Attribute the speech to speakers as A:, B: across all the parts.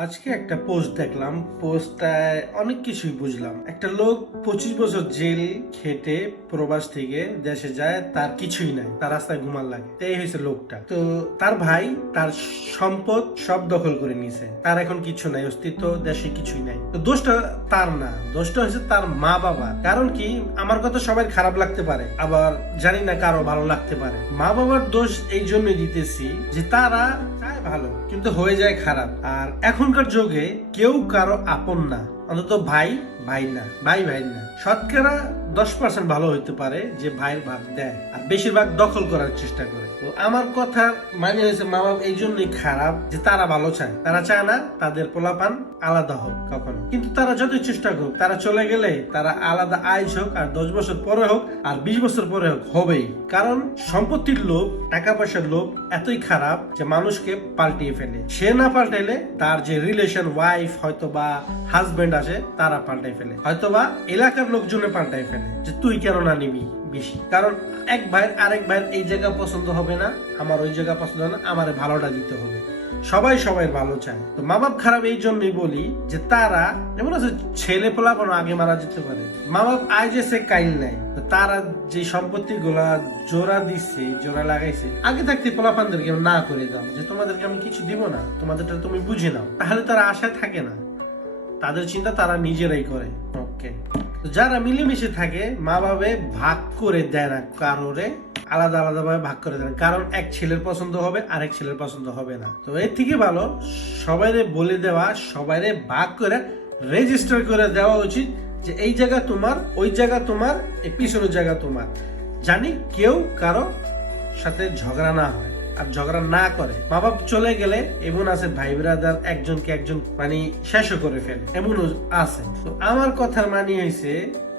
A: আজকে একটা পোস্ট দেখলাম। পোস্টটায় অনেক কিছুই বুঝলাম। একটা লোক পঁচিশ বছর জেল খেটে প্রবাস থেকে দেশে যায়, তার কিছুই নাই, তার রাস্তায় ঘুমার লাগে। তো এই হয়েছে লোকটা। তো তার ভাই তার সম্পদ সব দখল করে নিয়েছে। তার এখন কিছু নাই, অস্তিত্ব দেশে কিছুই নাই। তো দোষটা তার না। দোষটা হয়েছে তার মা বাবা। কারণ কি? আমার কথা সবাই খারাপ লাগতে পারে। আবার জানি না কারও ভালো লাগতে পারে। মা বাবার দোষ এই জন্যই দিতেছি যে তারা ভালো কিন্তু হয়ে যায় খারাপ। আর এখনকার যুগে কেউ কারও আপন না। অন্তত ভাই ভাই না, ভাই ভাই না। শতকরা দশ পার্সেন্ট ভালো হইতে পারে যে ভাইয়ের ভাগ দেয় আর বেশিরভাগ দখল করার চেষ্টা করে। তো আমার কথা মানে হয়েছে মা বাবা এই জন্যই খারাপ যে তারা ভালো চায়। তারা চায় না তাদের পোলাপান আলাদা হোক কখনো। কিন্তু তারা যতই চেষ্টা করুক, তারা চলে গেলে তারা আলাদা আইস হোক আর দশ বছর পরে হোক আর বিশ বছর পরে হোক, হবেই। কারণ সম্পত্তির লোভ টাকা পয়সার লোভ এতই খারাপ যে মানুষকে পাল্টিয়ে ফেলে। সে না পাল্টাইলে তার যে রিলেশন ওয়াইফ হয়তো বা হাজবেন্ড আছে তারা পাল্টাই ফেলে। হয়তো বা এলাকার লোকজনে পাল্টাই ফেলে যে তুই কেন না নিবি বেশি? কারণ এক ভাইয়ের আরেক ভাইয়ের এই জায়গা পছন্দ হবে না, আমার ওই জায়গা পছন্দ না, আমার ভালোটা দিতে হবে। সবাই সবাই ভালো চায়। তো মা বাপ খারাপ এই জন্যই বলি যে তারা যেমন আছে ছেলে পোলা কোনো আগে মারা যেতে পারে। মা বাপ আয় যে সে কাইল নাই। তারা যে সম্পত্তি গুলা জোড়া দিচ্ছে জোড়া লাগাইছে, আগে থাকতে পোলাপানদেরকে না করে দাও যে তোমাদেরকে আমি কিছু দিব না, তোমাদেরটা তুমি বুঝে নাও। তাহলে তারা আশায় থাকে না। তাদের চিন্তা তারা নিজেরাই করে। ওকে যারা মিলেমিশে থাকে মা বাবে ভাগ করে দেয় না কারোরে, আলাদা আলাদা ভাবে ভাগ করে দেয় না। কারণ এক ছেলের পছন্দ হবে, আরেক ছেলের পছন্দ হবে না। তো এর থেকে ভালো, সবাইরে বলে দেওয়া, সবাইরে ভাগ করে রেজিস্টার করে দেওয়া উচিত যে এই জায়গা তোমার, ওই জায়গা তোমার, এই পিছনের জায়গা তোমার। জানি কেউ কারও সাথে ঝগড়া না হয়। আর ঝগড়া না করে। মা বাপ চলে গেলে এমন আছে, ভাই ব্রাদার একজনকে একজন মানে শেষও করে ফেলে। এমনও আছে। তো আমার কথার মানি হয়েছে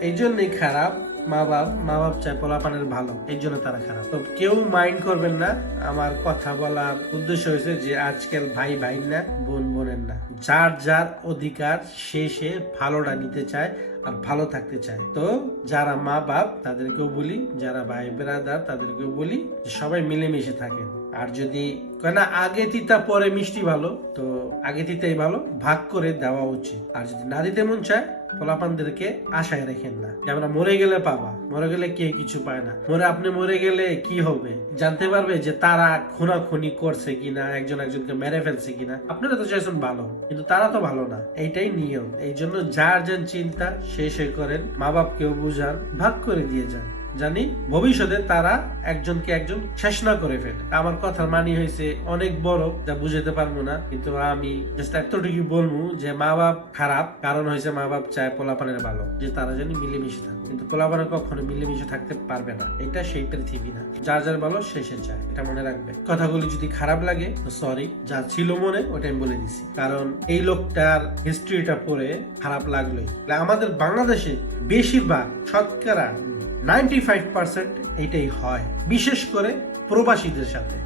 A: এই জন্যই খারাপ মা বাপ মা বাপ চায় পোলাপানের ভালো এই জন্য তারা খারাপ। তো কেউ মাইন্ড করবেন না, আমার কথা বলার উদ্দেশ্য হয়েছে যে আজকাল ভাই ভাই না, বোন বোনের না। যার যার অধিকার, সে ভালোটা নিতে চায় আর ভালো থাকতে চায়। তো যারা মা বাপ, তাদেরকেও বলি, যারা ভাই ব্রাদার, তাদেরকেও বলি সবাই মিলেমিশে থাকেন। আর যদি না, আগে তিতা, পরে মিষ্টি ভালো, তো আগে তিতাই ভালো, ভাগ করে দেওয়া উচিত। আর যদি না দিতে মন চায় পোলাপানদেরকে আশায় রেখেন না। যে আমরা মরে গেলে পাবা, মরে গেলে কে কিছু পায় না। মরে আপনি মরে গেলে কি হবে? জানতে পারবে যে তারা খুনাখুনি করছে কিনা, একজন একজনকে মেরে ফেলছে কিনা। আপনারা তো চাইছেন ভালো, কিন্তু তারা তো ভালো না। এইটাই নিয়ম। এই জন্য যার যার চিন্তা, সে সে করেন। মা বাপকেও বুঝান, ভাগ করে দিয়ে যান। জানি, ভবিষ্যতে তারা একজনকে একজন শেষ না করে ফেলে। আমার কথার মানি হয়েছে, অনেক বড়, যা বুঝাতে পারব না, কিন্তু আমি এতটুকু বলব যে মা বাপ খারাপ, কারণ হয়েছে মা বাপ চায় পোলাপানের ভালো, যে তারা জানি মিলেমিশে থাকে। কিন্তু কখনো মিলেমিশে থাকতে পারবে না। এটা সেই পৃথিবী না। যার যার ভালো, সে চায়, এটা মনে রাখবে। কথাগুলি যদি খারাপ লাগে সরি যা ছিল মনে ওটা আমি বলে দিছি। কারণ এই লোকটার হিস্ট্রিটা পড়ে খারাপ লাগলোই। আমাদের বাংলাদেশে বেশিরভাগ শতকরা নাইনটি ফাইভ পার্সেন্ট এটাই হয় বিশেষ করে প্রবাসীদের সাথে।